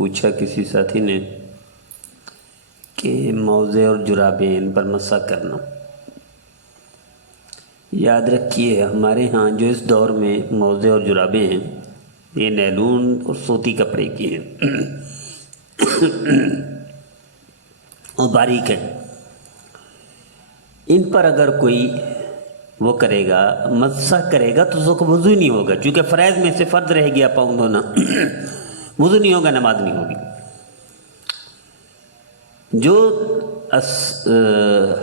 پوچھا کسی ساتھی نے کہ موزے اور جرابیں ان پر مسح کرنا. یاد رکھیے ہمارے ہاں جو اس دور میں موزے اور جرابیں ہیں یہ نیلون اور سوتی کپڑے کی ہیں اور باریک ہیں. ان پر اگر کوئی وہ کرے گا مسح کرے گا تو اس کو وضو نہیں ہوگا، چونکہ فرائض میں سے فرض رہ گیا پاؤں دھونا. وضو نہیں ہوگا، نماز نہیں ہوگی. جو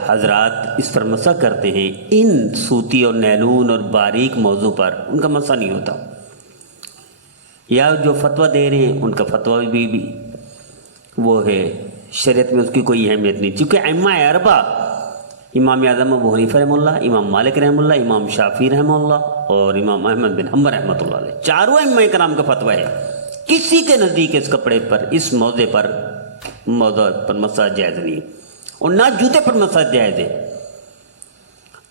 حضرات اس پر مسح کرتے ہیں ان سوتی اور نیلون اور باریک موضوع پر ان کا مسح نہیں ہوتا، یا جو فتویٰ دے رہے ہیں ان کا فتویٰ بھی وہ ہے، شریعت میں اس کی کوئی اہمیت نہیں. چونکہ ائمہ اربعہ امام اعظم ابو حنیفہ رحمہ اللہ، امام مالک رحمہ اللہ، امام شافعی رحمہ اللہ اور امام احمد بن حنبل رحمۃ اللہ علیہ، چاروں ائمہ کرام کا فتویٰ ہے کسی کے نزدیک اس کپڑے پر، اس موضع پر مسح جائز نہیں، اور نہ جوتے پر مسح جائز ہے.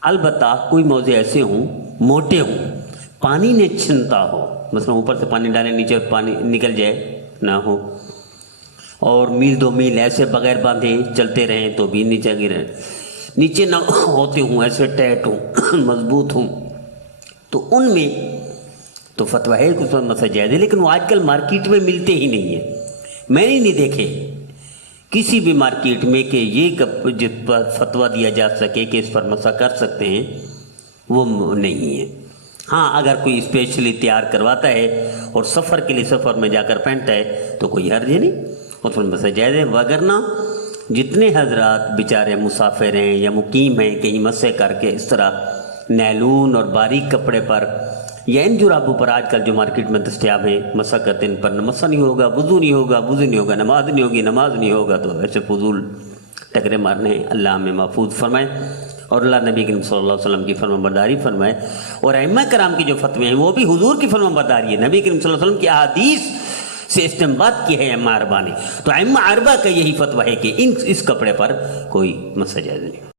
البتہ کوئی موضع ایسے ہوں موٹے ہوں، پانی نے چھنتا ہو، مثلا اوپر سے پانی ڈالیں نیچے پانی نکل جائے نہ ہو، اور میل دو میل ایسے بغیر باندھے چلتے رہیں تو بھی نیچے گریں، نیچے نہ ہوتے ہوں، ایسے ٹائٹ ہوں مضبوط ہوں، تو ان میں تو فتویٰ ہے کہ اس پر مسح جائز ہے. لیکن وہ آج کل مارکیٹ میں ملتے ہی نہیں ہیں. میں نے نہیں دیکھے کسی بھی مارکیٹ میں کہ یہ جس پر فتویٰ دیا جا سکے کہ اس پر مسح کر سکتے ہیں، وہ نہیں ہے. ہاں اگر کوئی اسپیشلی تیار کرواتا ہے اور سفر کے لیے سفر میں جا کر پہنتا ہے تو کوئی حرج نہیں، اس پر مسح جائز ہے. وگرنہ جتنے حضرات بیچارے مسافر ہیں یا مقیم ہیں کہیں مسح کر کے اس طرح نیلون اور باریک کپڑے پر یا ان جرابوں پر آج کل جو مارکیٹ میں دستیاب ہیں مسح کرتے ہیں، ان پر مسح نہیں ہوگا، وضو نہیں ہوگا، وضو نہیں ہوگا، نماز نہیں ہوگی، نماز نہیں ہوگا، تو ایسے فضول ٹکرے مارنے ہیں. اللہ ہمیں محفوظ فرمائے اور اللہ نبی کریم صلی اللہ علیہ وسلم کی فرما برداری فرمائے. اور ائمہ کرام کی جو فتوے ہیں وہ بھی حضور کی فرما برداری ہے، نبی کریم صلی اللہ علیہ وسلم کی احادیث سے استنباط کی ہے ائمہ اربعہ نے. تو ائمہ اربعہ کا یہی فتویٰ ہے کہ اس کپڑے پر کوئی مسح جائز نہیں.